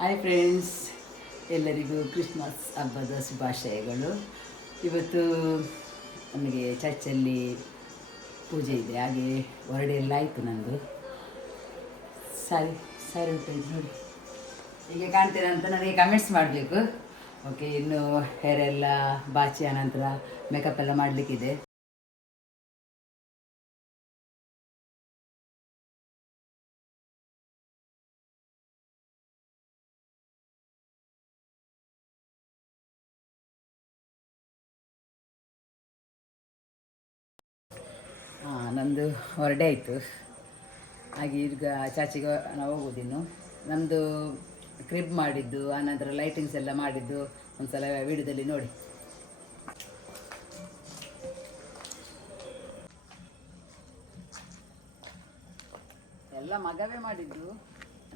Hi friends, ಎಲ್ಲರಿಗೂ Christmas ಹಬ್ಬದ ಶುಭಾಶಯಗಳು. ಇವತ್ತು ನಮಗೆ ಚರ್ಚಲ್ಲಿ ಪೂಜೆ ಇದೆ, ಹಾಗೆ ಹೊರಡೆ ಎಲ್ಲ ಆಯಿತು. ನಂದು ಸರಿ ಉಂಟು ನೋಡಿ, ಹೀಗೆ ಕಾಣ್ತೀರಾ ಅಂತ ನನಗೆ ಕಮೆಂಟ್ಸ್ ಮಾಡಬೇಕು. ಓಕೆ, ಇನ್ನು ಹೇರ್ ಎಲ್ಲ ಬಾಚಿ ಆನಂತರ ಮೇಕಪ್ ಎಲ್ಲ ಮಾಡಲಿಕ್ಕಿದೆ. ನಮ್ಮದು ಹೊರಡೆ ಆಯಿತು. ಹಾಗೆ ಈಗ ಚಾಚಿಗೆ ನಾವು ಹೋಗೋದಿನ್ನು. ನಮ್ಮದು ಕ್ರಿಬ್ ಮಾಡಿದ್ದು, ಆನಂತರ ಲೈಟಿಂಗ್ಸ್ ಎಲ್ಲ ಮಾಡಿದ್ದು ಒಂದು ಸಲ ವಿಡಿಯೋದಲ್ಲಿ ನೋಡಿ. ಎಲ್ಲ ಮಗವೇ ಮಾಡಿದ್ದು,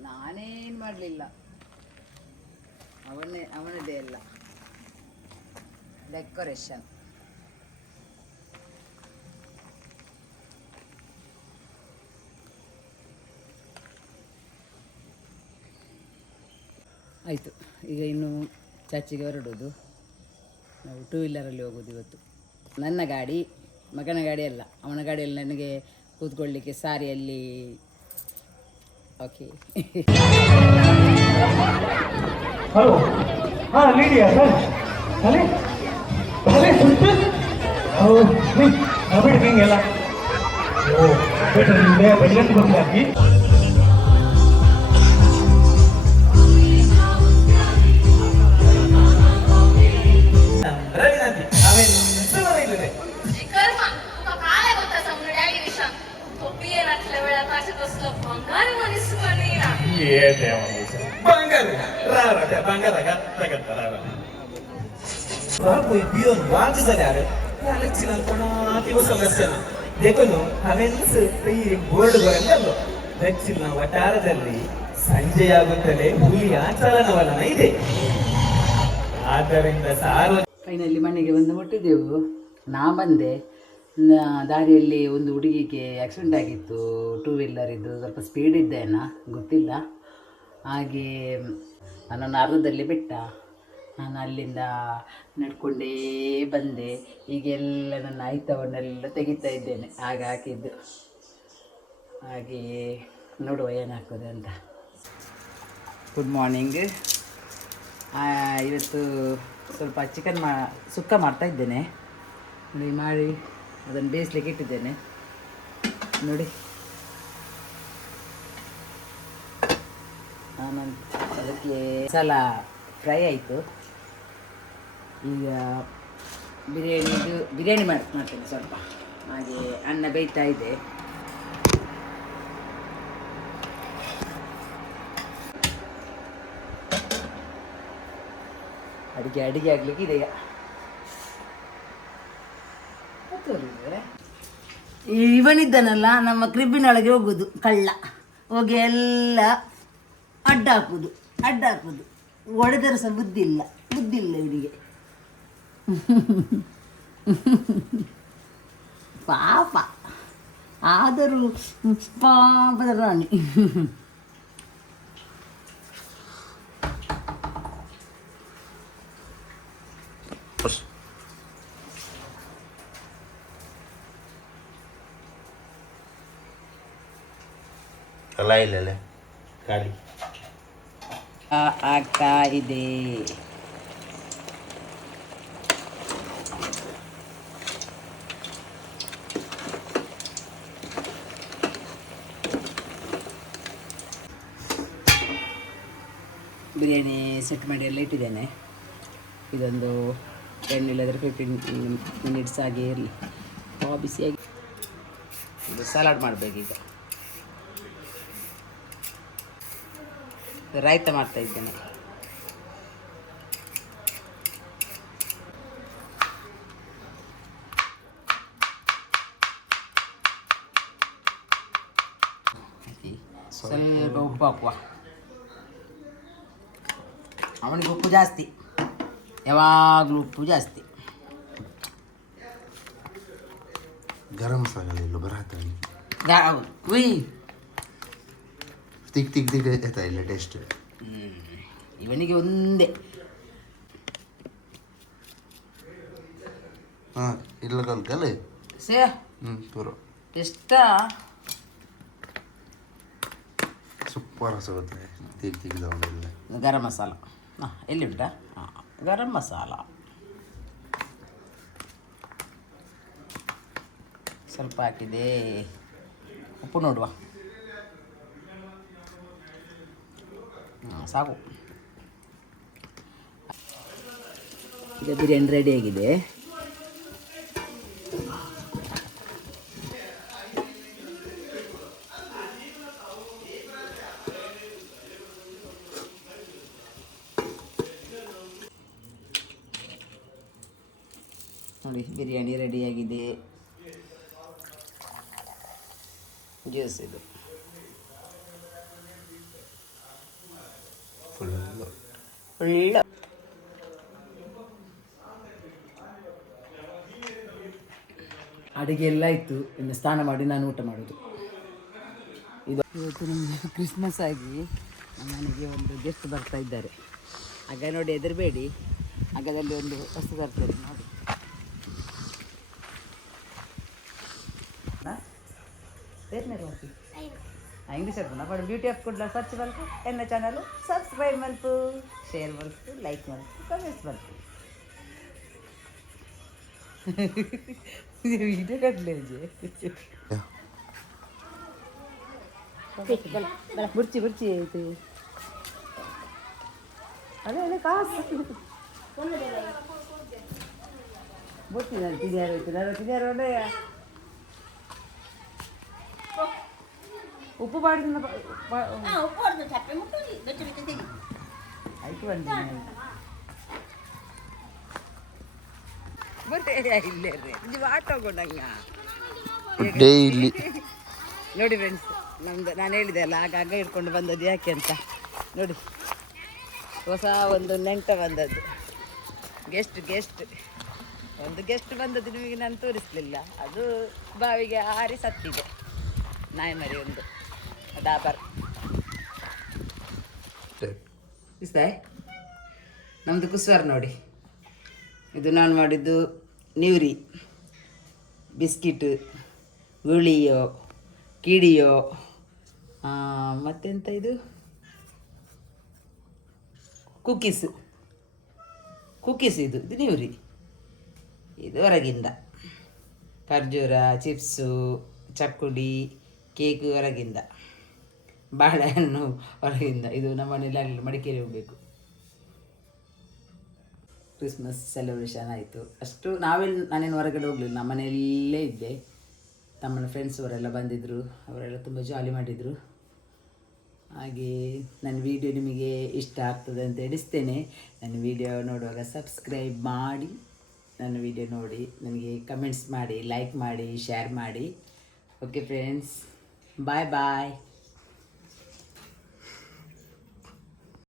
ನಾನೇನು ಮಾಡಲಿಲ್ಲ. ಅವನದೇ ಎಲ್ಲ ಡೆಕೋರೇಷನ್. ಆಯಿತು, ಈಗ ಇನ್ನು ಚರ್ಚಿಗೆ ಹೊರಡೋದು. ನಾವು 2 ವೀಲರಲ್ಲಿ ಹೋಗೋದು ಇವತ್ತು. ನನ್ನ ಗಾಡಿ, ಮಗನ ಗಾಡಿ ಅಲ್ಲ, ಅವನ ಗಾಡಿಯಲ್ಲಿ ನನಗೆ ಕೂತ್ಕೊಳ್ಳಿಕ್ಕೆ ಸಾರಿಯಲ್ಲಿ. ಓಕೆ. ಹಲೋ, ಹಾಂ ಲೀಡಿಯಾ ಸರ್, ಅಲೆ ಅಲೆ ಸುಟ್ಟು ಬಿಟ್ಟು ಹಿಂಗೆಲ್ಲ ಓ ಬೆಟ್ರ್ ನಿಮಗೆ ಬಜೆಟ್ ಗೊತ್ತಾಗಿ. ದಕ್ಷಿಣ ವಟಾರದಲ್ಲಿ ಸಂಜೆಯಾಗುತ್ತಲೇ ಹುಲಿಯ ಚಲನವಲನ ಇದೆ. ಆದ್ದರಿಂದ ಫೈನಲಿ ಮನೆಗೆ ಬಂದು ಮುಟ್ಟಿದ್ದೆವು. ನಾ ಬಂದೆ, ದಾರಿಯಲ್ಲಿ ಒಂದು ಹುಡುಗಿಗೆ ಆಕ್ಸಿಡೆಂಟ್ ಆಗಿತ್ತು. 2 ವೀಲರ್ ಇದ್ದು, ಸ್ವಲ್ಪ ಸ್ಪೀಡ್ ಇದ್ದೇನ ಗೊತ್ತಿಲ್ಲ. ಹಾಗೆ ನನ್ನನ್ನು ಅರ್ಧದಲ್ಲಿ ಬಿಟ್ಟ. ನಾನು ಅಲ್ಲಿಂದ ನಡ್ಕೊಂಡೇ ಬಂದೆ. ಈಗೆಲ್ಲ ನನ್ನ ಆಯ್ತವನ್ನೆಲ್ಲ ತೆಗಿತಾ ಇದ್ದೇನೆ, ಆಗ ಹಾಕಿದ್ದು. ಹಾಗೆ ನೋಡುವ ಏನು ಹಾಕೋದು ಅಂತ. Good morning. ಇವತ್ತು ಸ್ವಲ್ಪ ಚಿಕನ್ ಸುಕ್ಕ ಮಾಡ್ತಾ ಇದ್ದೇನೆ ಮಾಡಿ. ಅದನ್ನು ಬೇಯಿಸ್ಲಿಕ್ಕೆ ಇಟ್ಟಿದ್ದೇನೆ ನೋಡಿ. ಅದಕ್ಕೆ ಮಸಾಲ ಫ್ರೈ ಆಯಿತು. ಈಗ ಬಿರಿಯಾನಿ ಮಾಡ್ತೇನೆ ಸ್ವಲ್ಪ. ಹಾಗೆ ಅನ್ನ ಬೇಯ್ತಾ ಇದೆ. ಅಡಿಗೆ ಆಗ್ಲಿಕ್ಕೆ ಇದೆ ಈಗ. ಇವನಿದ್ದಾನಲ್ಲ, ನಮ್ಮ ಕ್ರಿಬ್ಬಿನೊಳಗೆ ಹೋಗೋದು ಕಳ್ಳ, ಹೋಗಿ ಎಲ್ಲ ಅಡ್ಡ ಹಾಕೋದು. ಹೊಡೆದರೂ ಸಹ ಬುದ್ಧಿ ಇಲ್ಲ ಇವನಿಗೆ. ಪಾಪ, ಆದರೂ ಪಾಪದ ರಾಣಿ. ಅಲ್ಲ ಇಲ್ಲ ಖಾಲಿ ಆಗ್ತಾ ಇದೆ. ಬಿರಿಯಾನಿ ಸೆಟ್ ಮಾಡಿ ಎಲ್ಲ ಇಟ್ಟಿದ್ದೇನೆ. ಇದೊಂದು 10 ಇಲ್ಲದ್ರೆ 15 ಮಿನಿಟ್ಸ್ ಆಗಿ ಇರಲಿ, ಬಿಸಿಯಾಗಿ. ಇದು ಸಲಾಡ್ ಮಾಡಬೇಕೀಗ. ರಾಯ್ತ ಮಾಡ್ತಾ ಇದ್ದೇನೆ. ಸ್ವಲ್ಪ ಉಪ್ಪು ಹಾಕುವ. ಅವನಿಗೆ ಉಪ್ಪು ಜಾಸ್ತಿ, ಯಾವಾಗಲೂ ಉಪ್ಪು ಜಾಸ್ತಿ. ಗರಂ ಮಸಾಲ ಇಲ್ಲ ಬರತ್ತ. ಉಯ್ ತಿಕ್ ತಿಕ್ ತಿಕ್ ಆಯ್ತಾ ಇಲ್ಲ ಟೇಸ್ಟ್. ಇವನಿಗೆ ಒಂದೇ ಹಾಂ ಇಲ್ಲ ಕಲ್ಕಲೆ ಸೇ ತೋರು ಎಷ್ಟ ಸೂಪರ್ ಹಸುತ್ತೆ ತೆಗ್ದವನ್ನೆಲ್ಲ ಗರಂ ಮಸಾಲ ಹಾಂ ಎಲ್ಲಿ ಉಂಟಾ ಹಾಂ ಗರಂ ಮಸಾಲ ಸ್ವಲ್ಪ ಹಾಕಿದೆ ಉಪ್ಪು ನೋಡುವ ಹಾಂ ಸಾಕು ಈಗ ಬಿರಿಯಾನಿ ರೆಡಿ ಆಗಿದೆ ನೋಡಿ ಬಿರಿಯಾನಿ ರೆಡಿಯಾಗಿದೆ ಜ್ಯೂಸ್ ಇದು ಒಳ್ಳೆ ಅಡುಗೆ ಎಲ್ಲ ಇತ್ತು ಇನ್ನು ಸ್ನಾನ ಮಾಡಿ ನಾನು ಊಟ ಮಾಡೋದು ಇದು ಇವತ್ತು ನಮಗೆ ಕ್ರಿಸ್ಮಸ್ ಆಗಿ ನಮ್ಮ ಮನೆಗೆ ಒಂದು ಗೆಸ್ಟ್ ಬರ್ತಾ ಇದ್ದಾರೆ ಆಗ ನೋಡಿ ಹೆದರಬೇಡಿ ಆಗದಲ್ಲಿ ಒಂದು ವಸ್ತು ತರ್ತೇನೆ ನೋಡಿ ಇಂಗ್ಲೀಷ್ ಹೇಳ್ಬೋಣ but beauty of Kudla search ಬಲ್ಕು ಎನ್ನ ಚಾನಲ್ ಸಬ್ಸ್ಕ್ರೈಬ್ ಮಲ್ಪು ಶೇರ್ ಮಲ್ಪು ಲೈಕ್ ಮಲ್ಪು ಕಮೆಂಟ್ಸ್ ಮಲ್ಪು വീഡിയോ കണ്ടില്ലേ ബുർച്ചി ബുർച്ചി ഇത് അതെ അതെ കാസ് ബുർച്ചി തിരിയാറോടെ ഉപ്പ് പാടുന്ന അയക്ക് വണ്ടി ಡೈಲಿ ನೋಡಿ ಫ್ರೆಂಡ್ಸ್ ನಮ್ದು ನಾನು ಹೇಳಿದೆ ಅಲ್ಲ ಆಗ ಹಗ್ಗ ಹಿಡ್ಕೊಂಡು ಬಂದದ್ದು ಯಾಕೆ ಅಂತ ನೋಡಿ ಹೊಸ ಒಂದು ನೆಂಟ ಬಂದದ್ದು ಗೆಸ್ಟ್ ಒಂದು ಗೆಸ್ಟ್ ಬಂದದ್ದು ನಿಮಗೆ ನಾನು ತೋರಿಸ್ಲಿಲ್ಲ ಅದು ಬಾವಿಗೆ ಹಾರಿ ಸತ್ತಿದೆ ನಾಯಿ ಮರಿ ಒಂದು ಡಾಬರ್ ಇಸ್ತಾಯ್ ನಮ್ಮದು ಕುಸ್ವಾರ್ ನೋಡಿ ಇದು ನಾನು ಮಾಡಿದ್ದು ನೀವ್ರಿ ಬಿಸ್ಕಿಟ್ ಗುಳಿಯೋ ಕಿಡಿಯೋ ಮತ್ತೆಂತ ಇದು ಕುಕ್ಕೀಸ್ ಇದು ನೀವ್ರಿ ಇದು ಹೊರಗಿಂದ ಖರ್ಜೂರ ಚಿಪ್ಸು ಚಕ್ಕುಡಿ ಕೇಕು ಹೊರಗಿಂದ ಬಾಳೆಹಣ್ಣು ಹೊರಗಿಂದ ಇದು ನಮ್ಮ ಮನೇಲಿ ಆಗಲಿಲ್ಲ ಮಡಿಕೇರಿ ಹೋಗಬೇಕು ಕ್ರಿಸ್ಮಸ್ ಸೆಲೆಬ್ರೇಷನ್ ಆಯಿತು ಅಷ್ಟು ನಾನೇನು ಹೊರಗಡೆ ಹೋಗಲಿಲ್ಲ ನಮ್ಮ ಮನೆಯಲ್ಲೇ ಇದ್ದೆ ತಮ್ಮನ ಫ್ರೆಂಡ್ಸ್ ಅವರೆಲ್ಲ ಬಂದಿದ್ದರು ಅವರೆಲ್ಲ ತುಂಬ ಜಾಲಿ ಮಾಡಿದರು ಹಾಗೆ ನನ್ನ ವಿಡಿಯೋ ನಿಮಗೆ ಇಷ್ಟ ಆಗ್ತದೆ ಅಂತ ಎಣಿಸ್ತೇನೆ ನನ್ನ ವಿಡಿಯೋ ನೋಡುವಾಗ ಸಬ್ಸ್ಕ್ರೈಬ್ ಮಾಡಿ ನನ್ನ ವಿಡಿಯೋ ನೋಡಿ ನನಗೆ ಕಮೆಂಟ್ಸ್ ಮಾಡಿ ಲೈಕ್ ಮಾಡಿ ಶೇರ್ ಮಾಡಿ ಓಕೆ ಫ್ರೆಂಡ್ಸ್ ಬಾಯ್